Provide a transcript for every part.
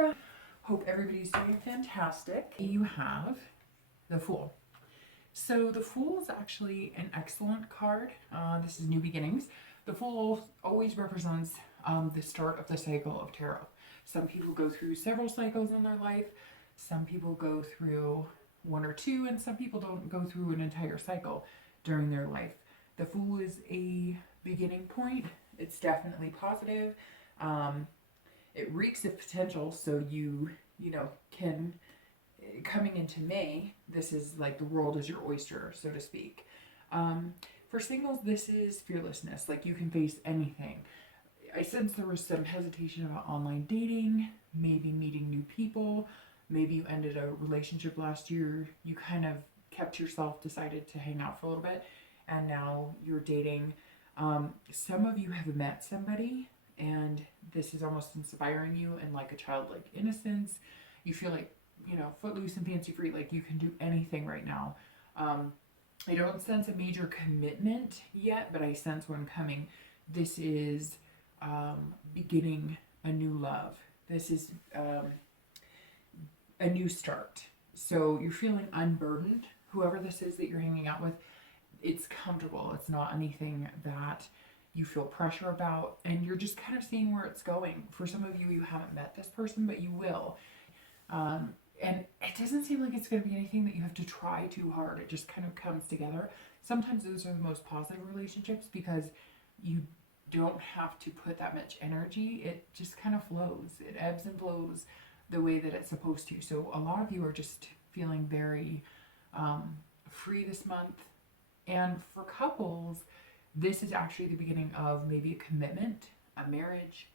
Libra. Hope everybody's doing fantastic. You have the Fool. So the Fool is actually an excellent card. This is New Beginnings. The Fool always represents the start of the cycle of tarot. Some people go through several cycles in their life. Some people go through one or two, and some people don't go through an entire cycle during their life. The Fool is a beginning point. It's definitely positive. It reeks of potential, so you can, coming into May, this is like the world is your oyster, so to speak. For singles, this is fearlessness. Like, you can face anything. I sense there was some hesitation about online dating, maybe meeting new people. Maybe you ended a relationship last year. You kind of kept yourself, decided to hang out for a little bit, and now you're dating. Some of you have met somebody, and this is almost inspiring you in like a childlike innocence. You feel like, footloose and fancy free, like you can do anything right now. I don't sense a major commitment yet, but I sense one coming. This is beginning a new love. This is a new start. So you're feeling unburdened. Whoever this is that you're hanging out with, it's comfortable. It's not anything that you feel pressure about, and you're just kind of seeing where it's going. For some of you, you haven't met this person, but you will. And it doesn't seem like it's going to be anything that you have to try too hard. It just kind of comes together. Sometimes those are the most positive relationships because you don't have to put that much energy. It just kind of flows. It ebbs and flows the way that it's supposed to. So a lot of you are just feeling very free this month. And for couples, this is actually the beginning of maybe a commitment, a marriage,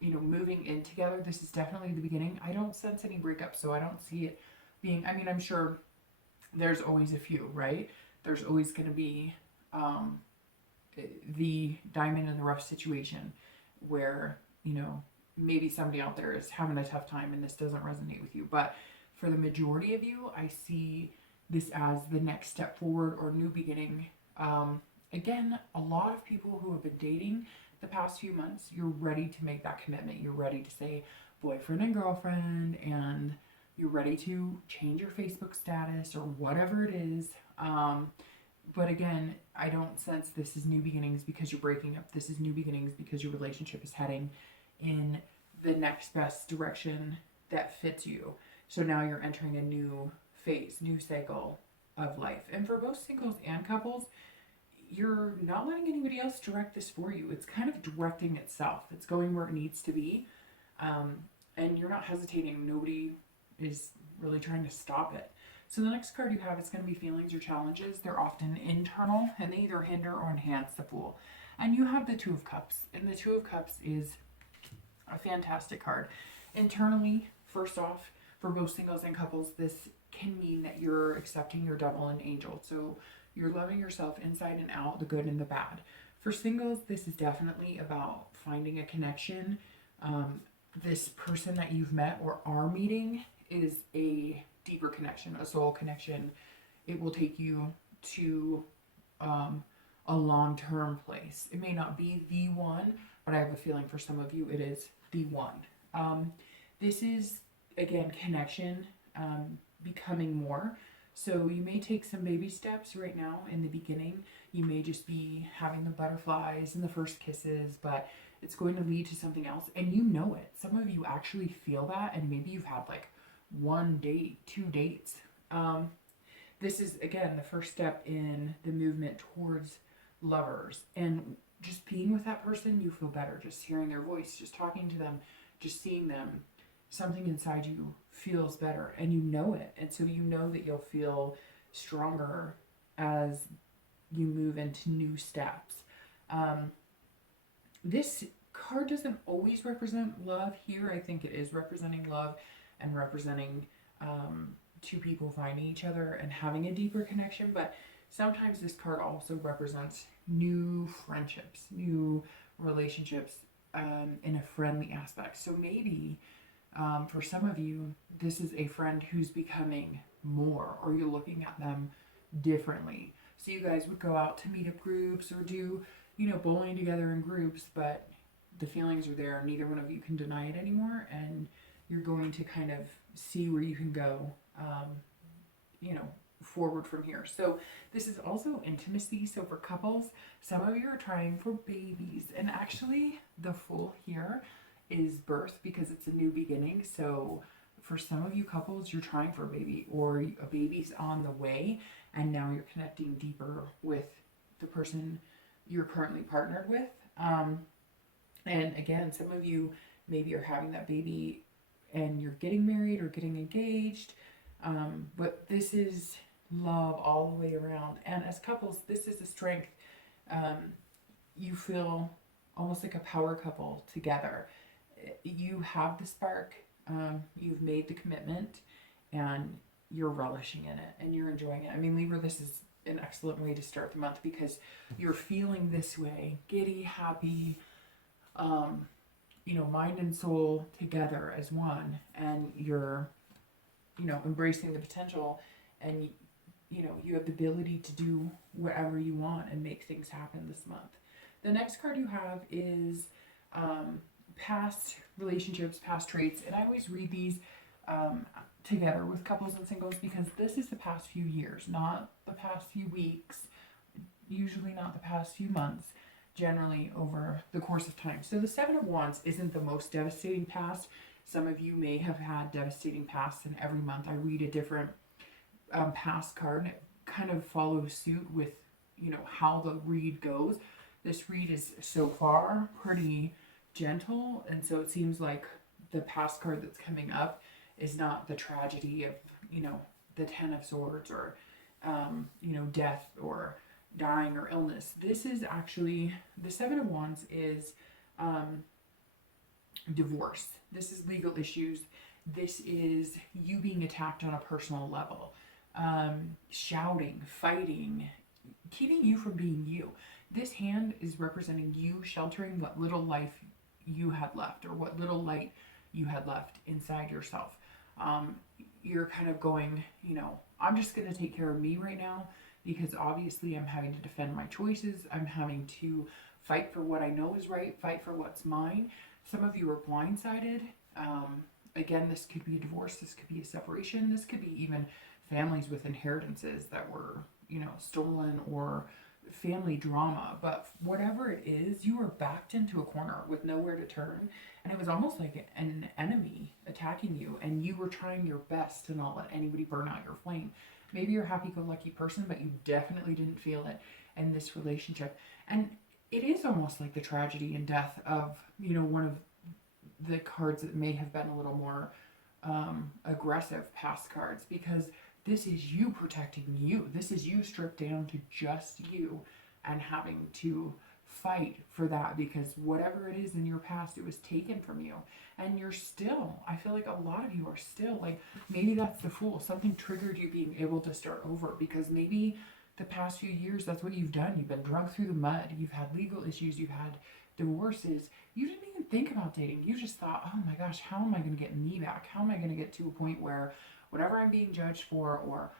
moving in together. This is definitely the beginning. I don't sense any breakup, so I don't see it being, I'm sure there's always a few, right? There's always going to be the diamond in the rough situation where, maybe somebody out there is having a tough time and this doesn't resonate with you. But for the majority of you, I see this as the next step forward or new beginning. Again, a lot of people who have been dating the past few months, you're ready to make that commitment. You're ready to say boyfriend and girlfriend, and you're ready to change your Facebook status or whatever it is. But again, I don't sense this is new beginnings because you're breaking up. This is new beginnings because your relationship is heading in the next best direction that fits you. So now you're entering a new phase, new cycle of life. And for both singles and couples, you're not letting anybody else direct this for you. It's kind of directing itself. It's going where it needs to be. And you're not hesitating. Nobody is really trying to stop it. So the next card you have is going to be feelings or challenges. They're often internal, and they either hinder or enhance the Fool. And you have the Two of Cups. And the Two of Cups is a fantastic card. Internally, first off, for both singles and couples, this can mean that you're accepting your devil and angel. So you're loving yourself inside and out, the good and the bad. For singles, this is definitely about finding a connection. This person that you've met or are meeting is a deeper connection, a soul connection. It will take you to a long-term place. It may not be the one, but I have a feeling for some of you it is the one. This is, again, connection, becoming more. So you may take some baby steps right now in the beginning. You may just be having the butterflies and the first kisses, but it's going to lead to something else. And you know it. Some of you actually feel that, and maybe you've had like one date, 2 dates. This is, again, the first step in the movement towards lovers. And just being with that person, you feel better. Just hearing their voice, just talking to them, just seeing them. Something inside you feels better, and you know it. And so you know that you'll feel stronger as you move into new steps. This card doesn't always represent love here. I think it is representing love and representing two people finding each other and having a deeper connection. But sometimes this card also represents new friendships, new relationships in a friendly aspect. So maybe for some of you, this is a friend who's becoming more, or you're looking at them differently. So you guys would go out to meetup groups or do, bowling together in groups, but the feelings are there. Neither one of you can deny it anymore, and you're going to kind of see where you can go, forward from here. So this is also intimacy. So for couples, some of you are trying for babies, and actually the Fool here is birth because it's a new beginning. So for some of you couples, you're trying for a baby, or a baby's on the way, and now you're connecting deeper with the person you're currently partnered with. And again, some of you maybe are having that baby and you're getting married or getting engaged. But this is love all the way around. And as couples, this is a strength. You feel almost like a power couple together. You have the spark, you've made the commitment, and you're relishing in it and you're enjoying it. I mean, Libra, this is an excellent way to start the month because you're feeling this way, giddy, happy, mind and soul together as one, and you're, embracing the potential, and you have the ability to do whatever you want and make things happen this month. The next card you have is past relationships, past traits, and I always read these together with couples and singles because this is the past few years, not the past few weeks, usually not the past few months, generally over the course of time. So the Seven of Wands isn't the most devastating past. Some of you may have had devastating pasts, and every month I read a different past card, and it kind of follows suit with how the read goes. This read is so far pretty gentle, and so it seems like the past card that's coming up is not the tragedy of the Ten of Swords or death or dying or illness. This is actually, the Seven of Wands is divorce. This is legal issues. This is you being attacked on a personal level, shouting, fighting, keeping you from being you. This hand is representing you sheltering what little life you had left, or what little light you had left inside yourself. You're kind of going, I'm just going to take care of me right now, because obviously I'm having to defend my choices. I'm having to fight for what I know is right, fight for what's mine. Some of you are blindsided. Again, this could be a divorce, this could be a separation, this could be even families with inheritances that were, stolen, or family drama. But whatever it is, you were backed into a corner with nowhere to turn, and it was almost like an enemy attacking you, and you were trying your best to not let anybody burn out your flame. Maybe you're a happy-go-lucky person, but you definitely didn't feel it in this relationship. And it is almost like the tragedy and death of, one of the cards that may have been a little more aggressive past cards, because this is you protecting you. This is you stripped down to just you and having to fight for that, because whatever it is in your past, it was taken from you. And you're still, I feel like a lot of you are still, like, maybe that's the Fool. Something triggered you being able to start over, because maybe the past few years, that's what you've done. You've been dragged through the mud. You've had legal issues. You've had divorces. You didn't even think about dating. You just thought, oh my gosh, how am I going to get me back? How am I going to get to a point where whatever I'm being judged for, or,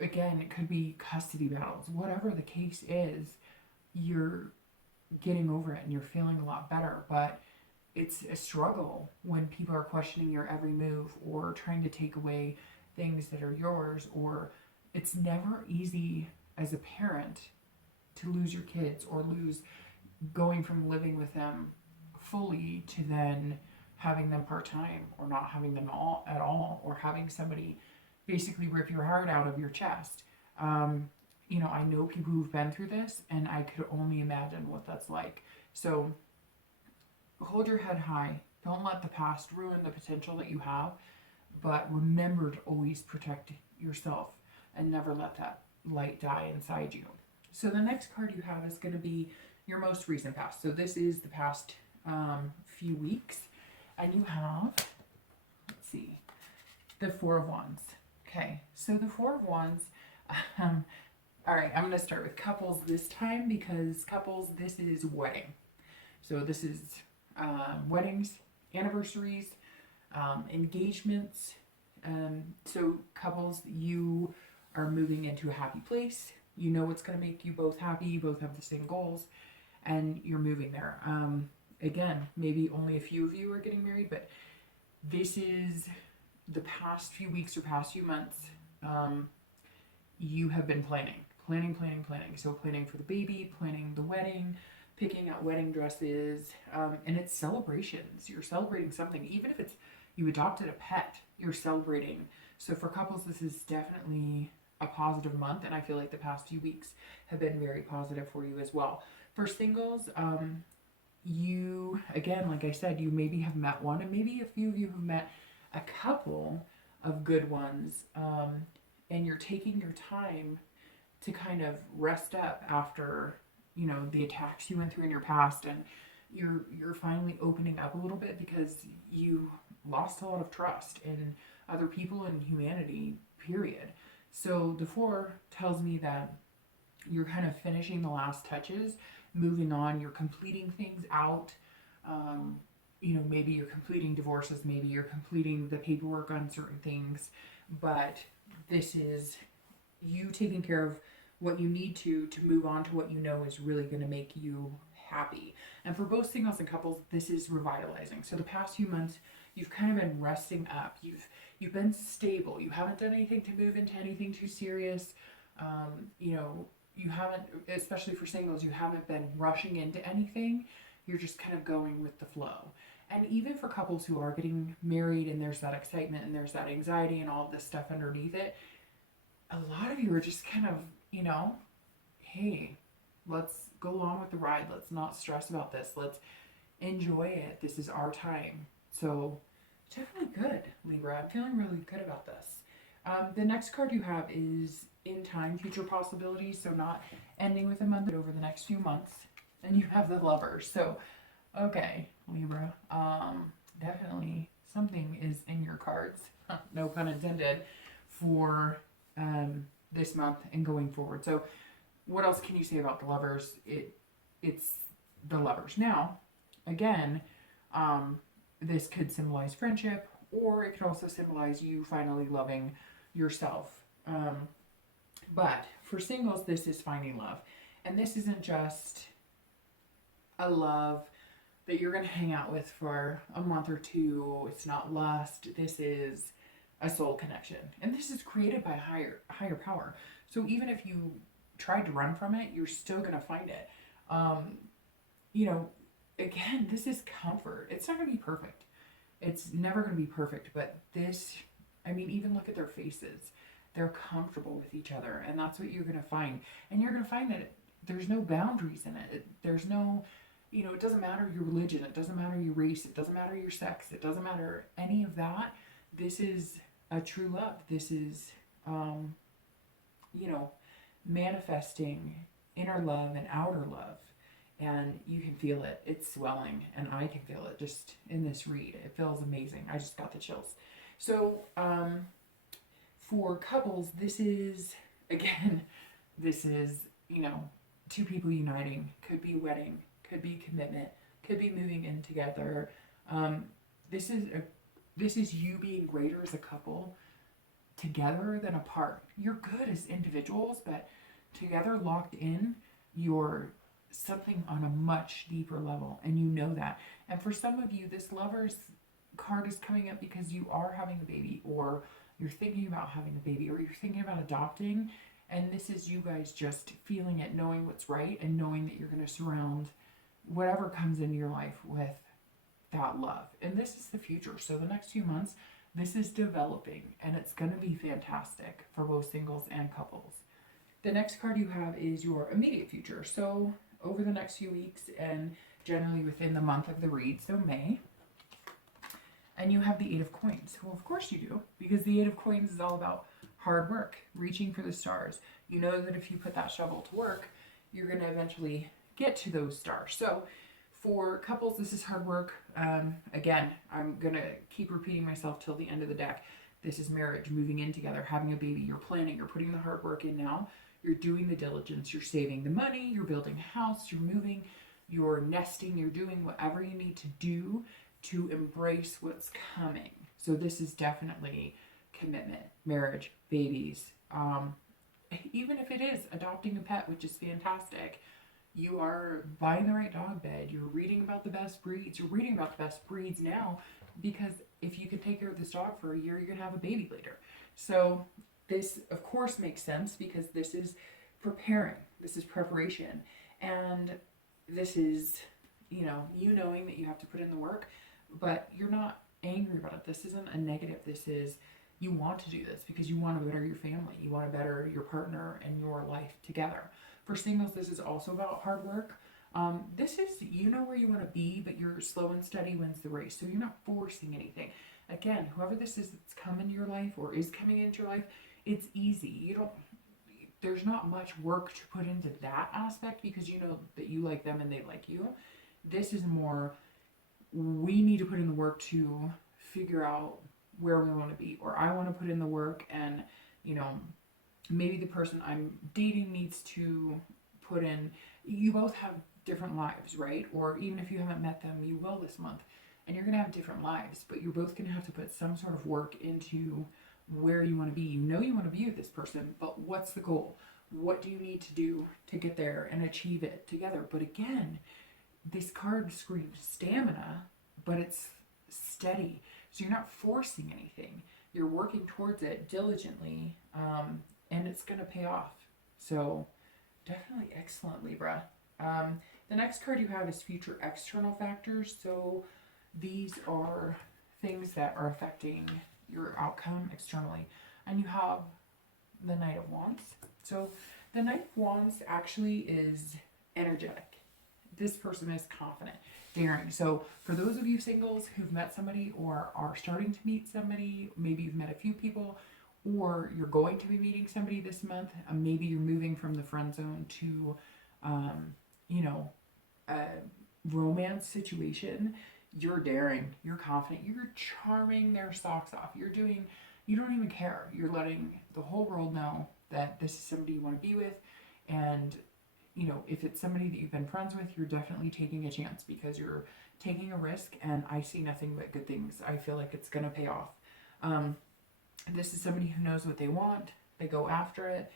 again, it could be custody battles, whatever the case is, you're getting over it and you're feeling a lot better. But it's a struggle when people are questioning your every move or trying to take away things that are yours, or it's never easy as a parent to lose your kids, or lose going from living with them fully to then having them part-time, or not having them at all, or having somebody basically rip your heart out of your chest. I know people who've been through this, and I could only imagine what that's like. So hold your head high. Don't let the past ruin the potential that you have, but remember to always protect yourself and never let that light die inside you. So the next card you have is going to be your most recent past. So this is the past few weeks, and you have, let's see, the Four of Wands. Okay, so the Four of Wands, all right, I'm going to start with couples this time, because couples, this is wedding. So this is weddings, anniversaries, engagements. So couples, you are moving into a happy place. You know what's going to make you both happy. You both have the same goals, and you're moving there. again, maybe only a few of you are getting married, but this is the past few weeks or past few months. You have been planning. So planning for the baby, planning the wedding, picking out wedding dresses, and it's celebrations. You're celebrating something. Even if it's you adopted a pet, you're celebrating. So for couples, this is definitely a positive month, and I feel like the past few weeks have been very positive for you as well. For singles, you, again, like I said, you maybe have met one, and maybe a few of you have met a couple of good ones, and you're taking your time to kind of rest up after, you know, the attacks you went through in your past, and you're finally opening up a little bit because you lost a lot of trust in other people and humanity, period. So the 4 tells me that you're kind of finishing the last touches, moving on, you're completing things out. You know, maybe you're completing divorces, maybe you're completing the paperwork on certain things, but this is you taking care of what you need to move on to what you know is really going to make you happy. And for both singles and couples, this is revitalizing. So the past few months, you've kind of been resting up. You've been stable. You haven't done anything to move into anything too serious. You know, you haven't, especially for singles, you haven't been rushing into anything. You're just kind of going with the flow. And even for couples who are getting married and there's that excitement and there's that anxiety and all of this stuff underneath it, a lot of you are just kind of, you know, hey, let's go along with the ride. Let's not stress about this. Let's enjoy it. This is our time. So definitely good, Libra. I'm feeling really good about this. The next card you have is in time, future possibilities. So not ending with a month, but over the next few months. And you have the Lovers. So, okay, Libra. Definitely something is in your cards, no pun intended, for this month and going forward. So what else can you say about the Lovers? It's the Lovers. Now, again, this could symbolize friendship, or it could also symbolize you finally loving yourself. But for singles, this is finding love. And this isn't just a love that you're going to hang out with for a month or two. It's not lust. This is a soul connection. And this is created by higher power. So even if you tried to run from it, you're still going to find it. You know, again, this is comfort. It's not going to be perfect. It's never going to be perfect. But this, I mean, even look at their faces. They're comfortable with each other. And that's what you're going to find. And you're going to find that there's no boundaries in it. There's no, you know, it doesn't matter your religion. It doesn't matter your race. It doesn't matter your sex. It doesn't matter any of that. This is a true love. This is, you know, manifesting inner love and outer love. And you can feel it. It's swelling. And I can feel it just in this read. It feels amazing. I just got the chills. So, for couples, this is, again, this is, you know, two people uniting. Could be wedding. Could be commitment. Could be moving in together. This is you being greater as a couple together than apart. You're good as individuals, but together, locked in, you're something on a much deeper level, and you know that. And for some of you, this Lovers card is coming up because you are having a baby, or you're thinking about having a baby, or you're thinking about adopting, and this is you guys just feeling it, knowing what's right, and knowing that you're going to surround whatever comes into your life with that love. And this is the future. So the next few months, this is developing, and it's going to be fantastic for both singles and couples. The next card you have is your immediate future. So over the next few weeks, and generally within the month of the read, so May. And you have the 8 of Coins. Well, of course you do, because the 8 of Coins is all about hard work, reaching for the stars. You know that if you put that shovel to work, you're going to eventually get to those stars. So for couples, this is hard work. Again, I'm going to keep repeating myself till the end of the deck. This is marriage, moving in together, having a baby. You're planning, you're putting the hard work in now. You're doing the diligence, you're saving the money, you're building a house, you're moving, you're nesting, you're doing whatever you need to do to embrace what's coming. So this is definitely commitment, marriage, babies. Even if it is adopting a pet, which is fantastic, You are buying the right dog bed. You're reading about the best breeds. You're reading about the best breeds now because if you can take care of this dog for a year, you're going to have a baby later. So this, of course, makes sense because this is preparing. This is preparation. And this is, you knowing that you have to put in the work, but you're not angry about it. This isn't a negative. This is, you want to do this because you want to better your family. You want to better your partner and your life together. For singles, this is also about hard work. This is, you know where you want to be, but you're slow and steady wins the race. So you're not forcing anything. Again, whoever this is that's come into your life or is coming into your life, it's easy. There's not much work to put into that aspect because you know that you like them and they like you. This is more, we need to put in the work to figure out where we want to be, or I want to put in the work and, maybe the person I'm dating needs to put in, you both have different lives, right? Or even if you haven't met them, you will this month, and you're going to have different lives, but you're both going to have to put some sort of work into where you want to be. You know you want to be with this person, but what's the goal? What do you need to do to get there and achieve it together? But again, this card screams stamina, but it's steady. So you're not forcing anything. You're working towards it diligently, and it's going to pay off. So definitely excellent, Libra. The next card you have is future external factors. So these are things that are affecting your outcome externally. And you have the Knight of Wands. So the Knight of Wands actually is energetic. This person is confident, daring. So for those of you singles who've met somebody or are starting to meet somebody, maybe you've met a few people, or you're going to be meeting somebody this month, maybe you're moving from the friend zone to, a romance situation, you're daring, you're confident, you're charming their socks off. You don't even care. You're letting the whole world know that this is somebody you want to be with. And, if it's somebody that you've been friends with, you're definitely taking a chance because you're taking a risk, and I see nothing but good things. I feel like it's going to pay off. This is somebody who knows what they want. They go after it.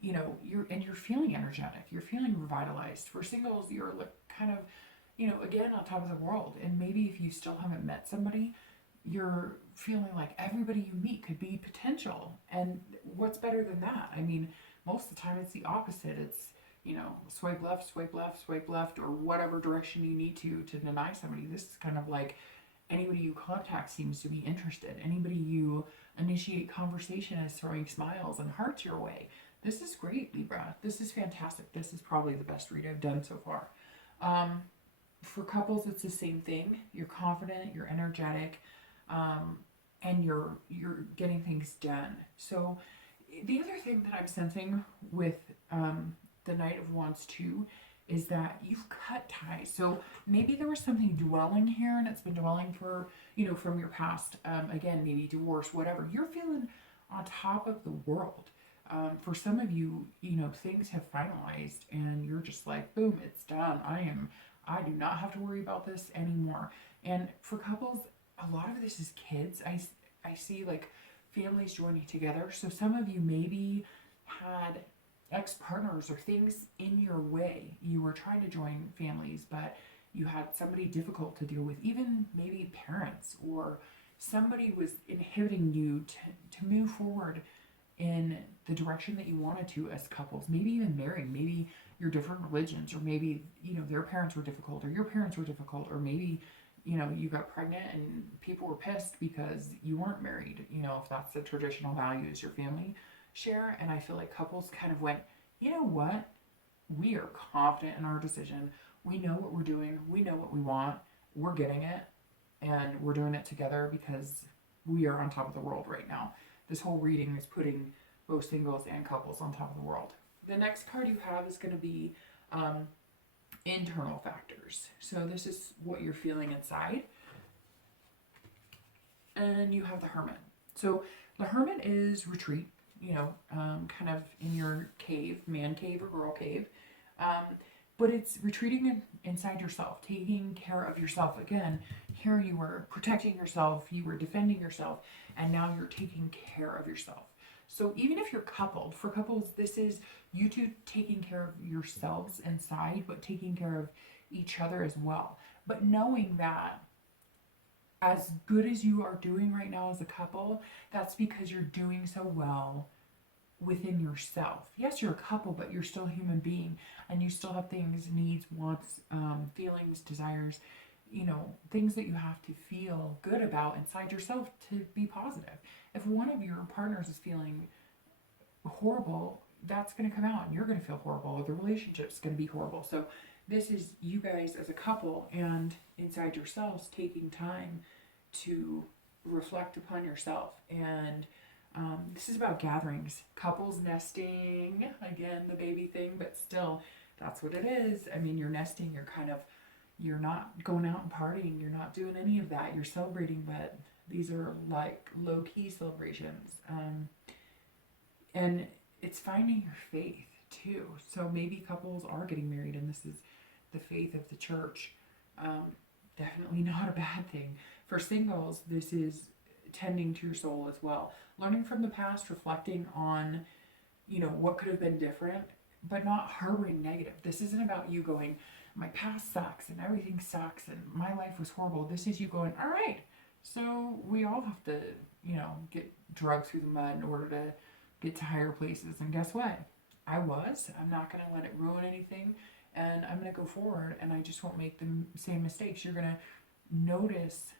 You're feeling energetic. You're feeling revitalized. For singles, you're kind of, again, on top of the world. And maybe if you still haven't met somebody, you're feeling like everybody you meet could be potential. And what's better than that? I mean, most of the time it's the opposite. It's, swipe left, swipe left, swipe left, or whatever direction you need to deny somebody. This is kind of like anybody you contact seems to be interested. Anybody you initiate conversation is throwing smiles and hearts your way. This is great, Libra. This is fantastic. This is probably the best read I've done so far. For couples, it's the same thing. You're confident, you're energetic, and you're getting things done. So the other thing that I'm sensing with the Knight of Wands too is that you've cut ties. So maybe there was something dwelling here and it's been dwelling for, from your past. Again, maybe divorce, whatever. You're feeling on top of the world. For some of you, things have finalized and you're just like, boom, it's done. I do not have to worry about this anymore. And for couples, a lot of this is kids. I see like families joining together. So some of you maybe had ex-partners or things in your way. You were trying to join families, but you had somebody difficult to deal with, even maybe parents, or somebody was inhibiting you to move forward in the direction that you wanted to as couples. Maybe even marrying, maybe you're different religions, or maybe, their parents were difficult or your parents were difficult, or maybe, you got pregnant and people were pissed because you weren't married, if that's the traditional values your family share. And I feel like couples kind of went, you know what? We are confident in our decision. We know what we're doing. We know what we want. We're getting it. And we're doing it together because we are on top of the world right now. This whole reading is putting both singles and couples on top of the world. The next card you have is going to be internal factors. So this is what you're feeling inside. And you have the Hermit. So the Hermit is retreat, kind of in your cave, man cave or girl cave. But it's retreating inside yourself, taking care of yourself. Again, here you were protecting yourself, you were defending yourself, and now you're taking care of yourself. So even if you're coupled, for couples, this is you two taking care of yourselves inside, but taking care of each other as well. But knowing that as good as you are doing right now as a couple, that's because you're doing so well within yourself. Yes, you're a couple, but you're still a human being, and you still have things, needs, wants, feelings, desires, things that you have to feel good about inside yourself to be positive. If one of your partners is feeling horrible, that's going to come out and you're going to feel horrible, or the relationship's going to be horrible. So this is you guys as a couple and inside yourselves taking time to reflect upon yourself. And this is about gatherings, couples nesting, again, the baby thing, but still, that's what it is. I mean, you're nesting, you're not going out and partying, you're not doing any of that, you're celebrating, but these are like low-key celebrations. And it's finding your faith too. So maybe couples are getting married and this is the faith of the church. Definitely not a bad thing. For singles, this is tending to your soul as well. Learning from the past, reflecting on, what could have been different, but not harboring negative. This isn't about you going, my past sucks and everything sucks and my life was horrible. This is you going, all right, so we all have to, get dragged through the mud in order to get to higher places. And guess what? I'm not going to let it ruin anything. And I'm going to go forward and I just won't make the same mistakes. You're going to notice,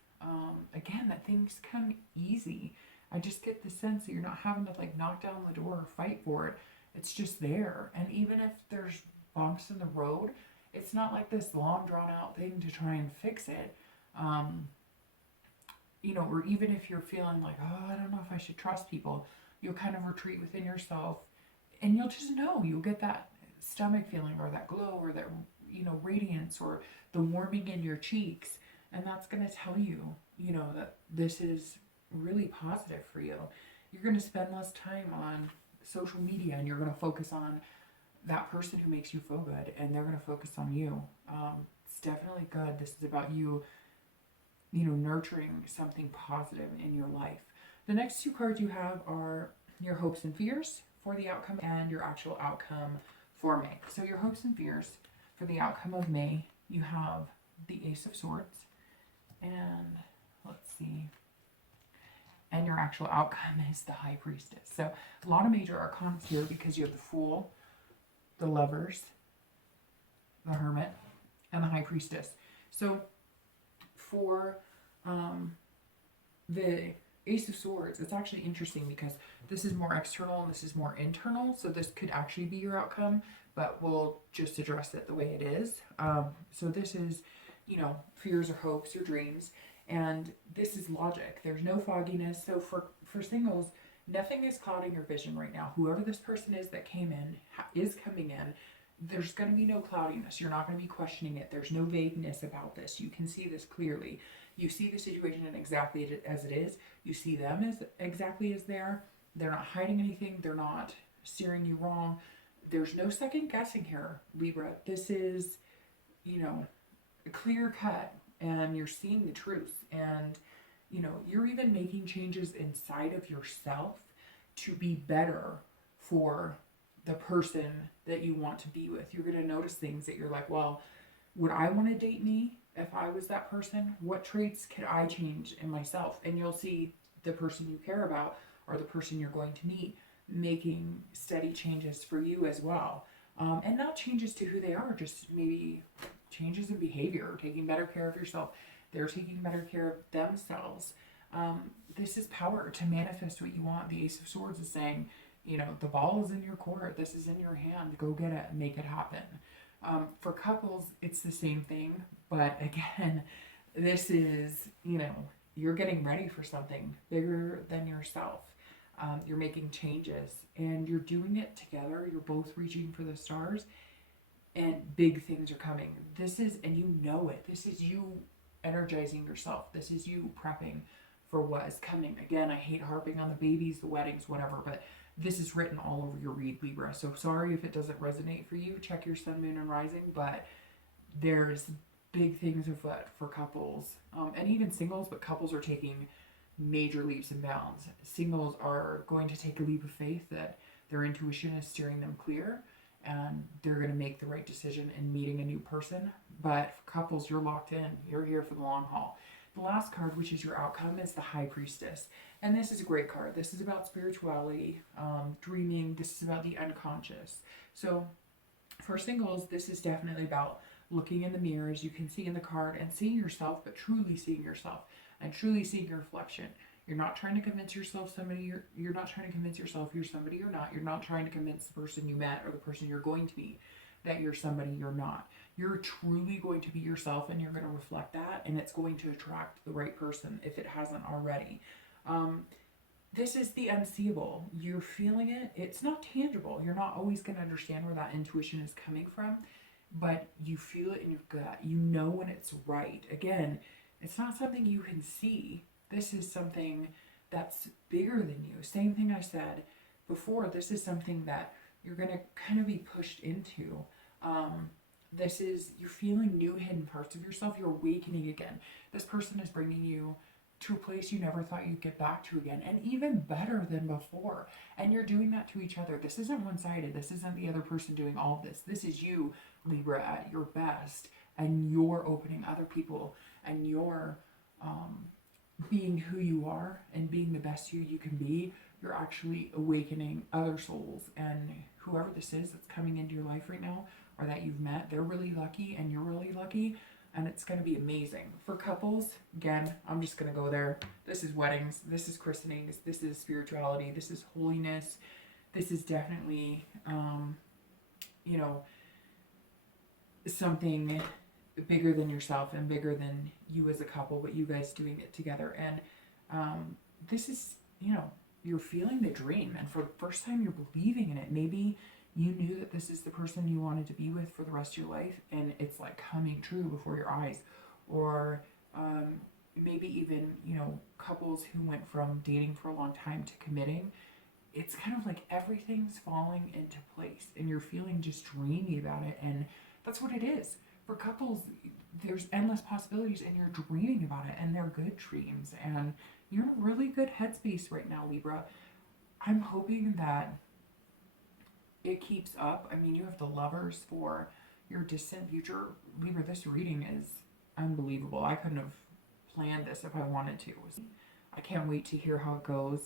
again, that things come easy. I just get the sense that you're not having to knock down the door or fight for it. It's just there. And even if there's bumps in the road, it's not like this long drawn out thing to try and fix it. Or even if you're feeling like, oh, I don't know if I should trust people, you'll kind of retreat within yourself and you'll just know, you'll get that stomach feeling or that glow or that, radiance or the warming in your cheeks. And that's going to tell you, that this is really positive for you. You're going to spend less time on social media and you're going to focus on that person who makes you feel good and they're going to focus on you. It's definitely good. This is about you, nurturing something positive in your life. The next two cards you have are your hopes and fears for the outcome and your actual outcome for May. So your hopes and fears for the outcome of May, you have the Ace of Swords and let's see. And your actual outcome is the High Priestess. So a lot of major arcana here because you have the Fool, the Lovers, the Hermit, and the High Priestess. So for the Ace of Swords, it's actually interesting because this is more external and this is more internal. So this could actually be your outcome, but we'll just address it the way it is. So this is, fears or hopes or dreams. And this is logic. There's no fogginess. So for singles, nothing is clouding your vision right now. Whoever this person is that came in, is coming in, there's going to be no cloudiness. You're not going to be questioning it. There's no vagueness about this. You can see this clearly. You see the situation exactly as it is. You see them as exactly as they are. They're not hiding anything. They're not steering you wrong. There's no second guessing here, Libra. This is, a clear cut and you're seeing the truth. And, you're even making changes inside of yourself to be better for the person that you want to be with. You're going to notice things that you're like, well, would I want to date me if I was that person? What traits could I change in myself? And you'll see the person you care about or the person you're going to meet making steady changes for you as well. And not changes to who they are, just maybe changes in behavior, taking better care of yourself. They're taking better care of themselves. This is power to manifest what you want. The Ace of Swords is saying, the ball is in your court. This is in your hand. Go get it and make it happen. For couples, it's the same thing. But again, this is, you're getting ready for something bigger than yourself. You're making changes and you're doing it together. You're both reaching for the stars and big things are coming. And you know it. This is you energizing yourself. This is you prepping for what is coming. Again, I hate harping on the babies, the weddings, whatever, but this is written all over your read, Libra. So sorry if it doesn't resonate for you. Check your sun, moon, and rising, but there's big things afoot for couples and even singles, but couples are taking major leaps and bounds. Singles are going to take a leap of faith that their intuition is steering them clear and they're going to make the right decision in meeting a new person. But for couples, you're locked in. You're here for the long haul. The last card, which is your outcome, is the High Priestess. And this is a great card. This is about spirituality, dreaming. This is about the unconscious. So for singles, this is definitely about looking in the mirror, as you can see in the card, and seeing yourself, but truly seeing yourself and truly seeing your reflection. You're not trying to convince yourself you're not trying to convince yourself you're somebody you're not. You're not trying to convince the person you met or the person you're going to meet that you're somebody you're not. You're truly going to be yourself, and you're going to reflect that, and it's going to attract the right person if it hasn't already. This is the unseeable. You're feeling it. It's not tangible. You're not always going to understand where that intuition is coming from, but you feel it in your gut. You know when it's right. Again, it's not something you can see. This is something that's bigger than you. Same thing I said before. This is something that you're going to kind of be pushed into. This is, you're feeling new hidden parts of yourself. You're awakening again. This person is bringing you to a place you never thought you'd get back to again, and even better than before. And you're doing that to each other. This isn't one-sided. This isn't the other person doing all of this. This is you, Libra, at your best, and you're opening other people, and you're being who you are and being the best you can be. You're actually awakening other souls, and whoever this is that's coming into your life right now or that you've met, they're really lucky and you're really lucky, and it's going to be amazing. For couples, again, I'm just going to go there. This is weddings, this is christenings, this is spirituality, this is holiness. This is definitely, something bigger than yourself and bigger than you as a couple, but you guys doing it together. And this is, you're feeling the dream, and for the first time you're believing in it. Maybe you knew that this is the person you wanted to be with for the rest of your life, and it's like coming true before your eyes. Or maybe even, couples who went from dating for a long time to committing. It's kind of like everything's falling into place and you're feeling just dreamy about it. And that's what it is. For couples, there's endless possibilities and you're dreaming about it, and they're good dreams, and you're in a really good headspace right now, Libra. I'm hoping that it keeps up. I mean, you have the Lovers for your distant future. Libra, this reading is unbelievable. I couldn't have planned this if I wanted to. I can't wait to hear how it goes.